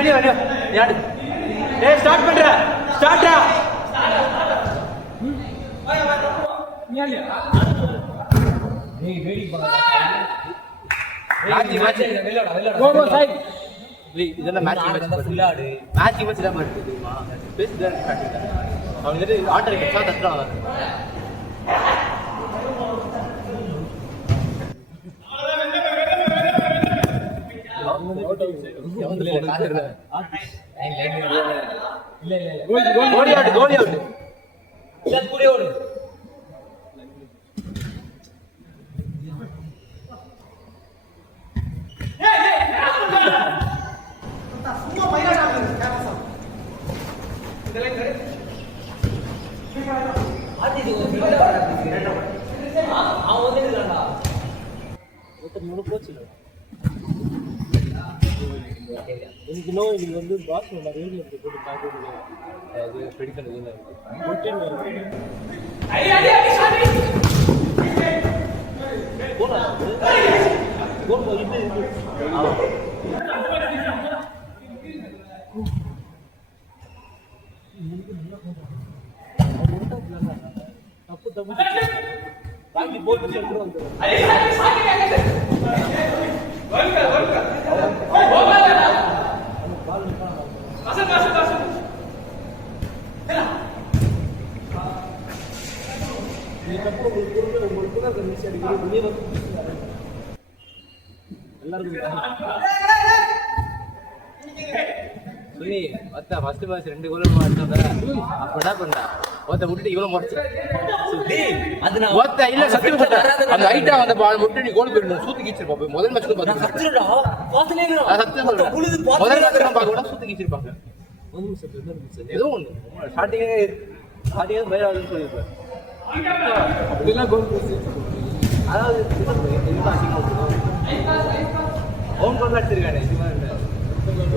வெளியே வெளியே யாரு ஏய் ஸ்டார்ட் பண்ற ஸ்டார்ட்டா ஏய் வெயிட் பண்ணு மேட்ச் வெள்ளோட கோ கோ சைடு இதெல்லாம் மேட்ச் விளையாடு மேட்ச் தான் பண்ணுது தெரியுமா பேசுதான் அவங்க வந்து ஆர்டர் எக்ஸ்ட்ரா தட்டுறாங்க கோலி அவுட் எனக்கு நோ இது வந்து பாஸ் ரேடியோ போட்டு பார்க்க அது பிடிக்கிறது தப்பு தப்பு தாண்டி போட்டு வந்து ஃபர்ஸ்ட் பாஸ் 2 கோல் மாட்டோம் அப்படா பண்ணா ஓத்த விட்டுட்டு இவ்வளவு மாட்டச்சு அது நான் ஓத்த இல்ல சத்தியம் சொல்றேன் அந்த ஹைட்டா வந்த பால் விட்டு நீ கோல் போயிடணும் சூத்து கீச்சிருப்பா போய் முதல் மேட்ச்ல பாத்து சத்துடா பாத்துலேங்க சத்தியம் சொல்றேன் முதல் மேட்ச்ல பாக்க கூட சூத்து கீச்சிருப்பாங்க ஏதோ ஒண்ணு ஸ்டார்டிங்கே பைராதுன்னு சொல்லிருப்பாரு அப்படிலாம் கோல் போச்சு அதாவது ஹோம் கோல் அடிச்சிருக்கானே இது மாதிரி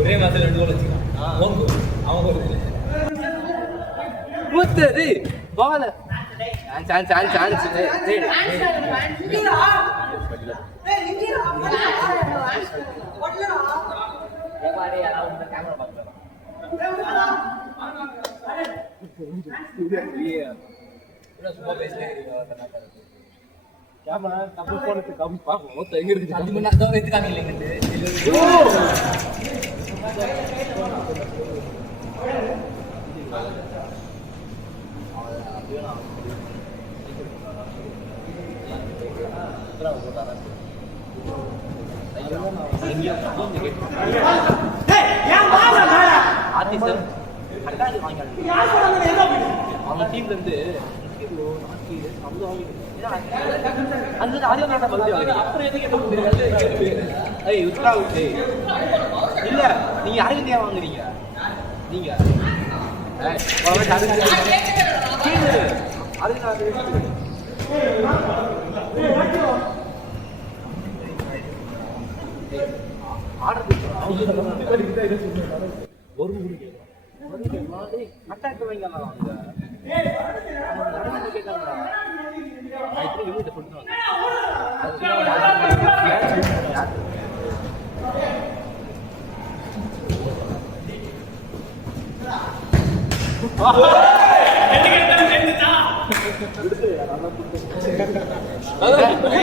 ஒரே மேட்ச்ல 2 கோல் அடிச்சான் ஹோம் கோல் அவன் கோல் ஊத்துது பால் சான்ஸ் டேய் நிக்கிடா ஏய் நிக்கிடா போடலடா ஏவாடே யாரோ இந்த கேமரா பாக்கறா அரே पूरा सुबह बेचने क्या बना तब फोन पे कम पाप हो तो एंगे அது முன்ன அதோ வெச்சு காமிக்கலங்க அவங்க டீம்ல இருந்து அந்த ஆதிவாசி பகுதி அப்புறம் எதுக்கு ஏய் உத்ரா இல்ல நீங்க யாருக்கு தேவை வாங்குறீங்க நீங்க ஒரு அட்டாக் வைங்கலாம்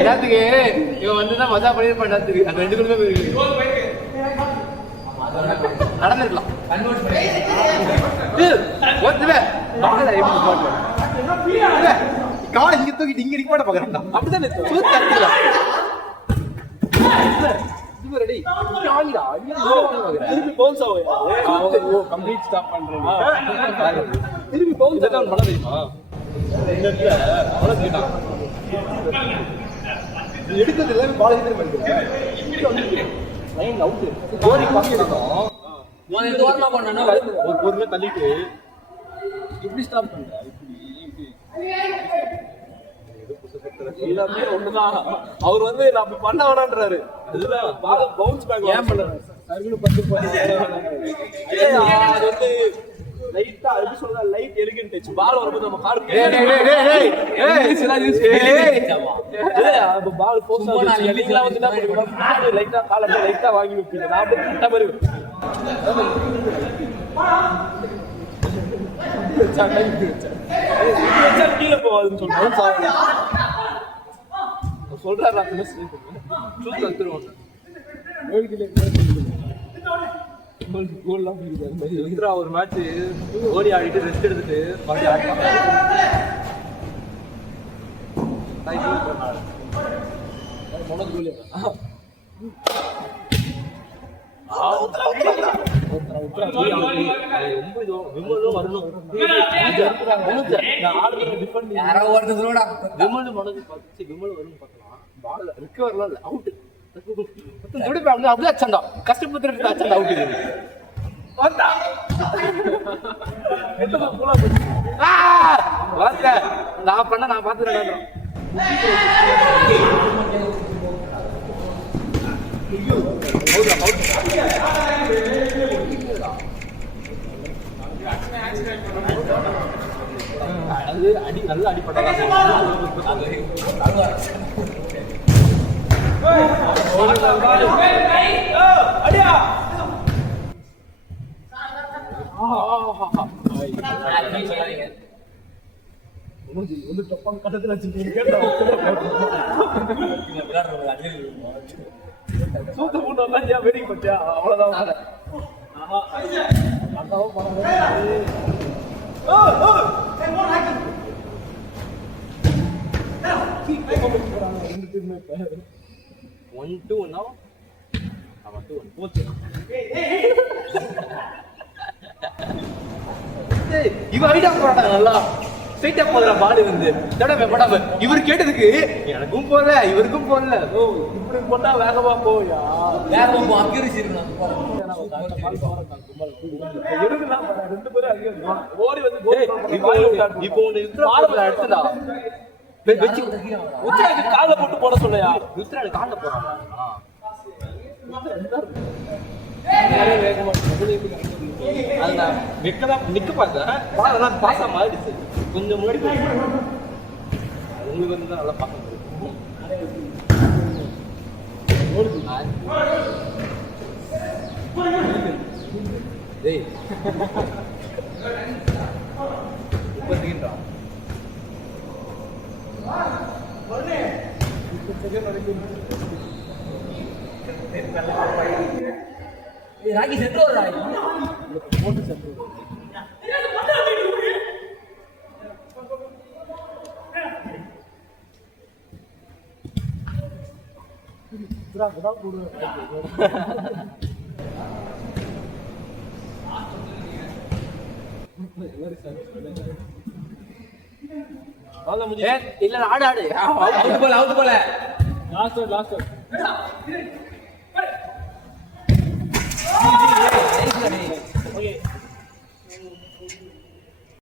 எல்லாத்துக்கு இவன் வந்துதான் மஜா பண்ணிருப்பான் அந்த 2 பேருமே நடந்திருக்கலாம் காலை இங்க தூக்கிட்டு இங்க நிக்க மாட்ட பாக்குறான் அப்படிதான் திருப்பி பவுன்ஸ் ஆகும் கம்ப்ளீட் ஸ்டாப் பண்றேன் திருப்பி பவுன்ஸ் எல்லாம் பண்ண தெரியுமா எடுக்கிறது எல்லாமே பால் லைன் அவுட் கோரி பாக்கிட்டோம் ஒரு வாரமா பண்ணனா ஒரு பொருளை தள்ளிட்டு இப்படி ஸ்டாப் பண்ற எல்லாமே ஒண்ணுதான் அவர் வந்து நம்ம பண்ண வேணான்றாரு இதுல பவுன்ஸ் பேக் ஏன் பண்றாரு சர்வீஸ் 10 அது வந்து லைட்டா எப்படி சொல்றா லைட் எலிகன்ட் பால் வரும்போது நம்ம காடு பால் நீங்களா வந்து என்ன பண்ணுவீங்க லைட்டா கால லைட்டா வாங்கி வைப்பீங்க நான் கரெக்டா மாதிரி கீழே போவாதுன்னு சொல்றாரு ஒரு மேட்ச் ஓடி ஆடிட்டு ரெஸ்ட் எடுத்துட்டு கஷ்டப்பட்டு நான் பண்ண நான் பார்த்து அது அடி நல்ல அடிப்பட்டதா அடியா வந்து டப்பான் கட்டத்துல சூத்த போட்டு வந்தா வெடி பட்டியா அவ்வளவுதான் ஒன் டூ போச்சு இவன் ஐடியா போறாங்க நல்லா ஸ்ட்ரைட்டா போதுற பாடி வந்து படாம இவர் கேட்டதுக்கு எனக்கும் போல இவருக்கும் போல ஓ இப்படி போட்டா வேகமா போயா வேகமா போ அக்யூரசி ரெண்டு பேரும் ஓடி வந்து இப்போ அடுத்ததா உத்தராக்கு கால போட்டு போட சொல்லையா உத்தராக்கு கால போறாங்க நிக்க பார்த்தேன் பாசா மாறிடுச்சு கொஞ்சம் முன்னாடி உங்களுக்கு வந்து நல்லா பார்க்க முடியும் ராகி செத்து போட்டு செத்து இல்ல ஆடு ஆடு போல லாஸ்ட்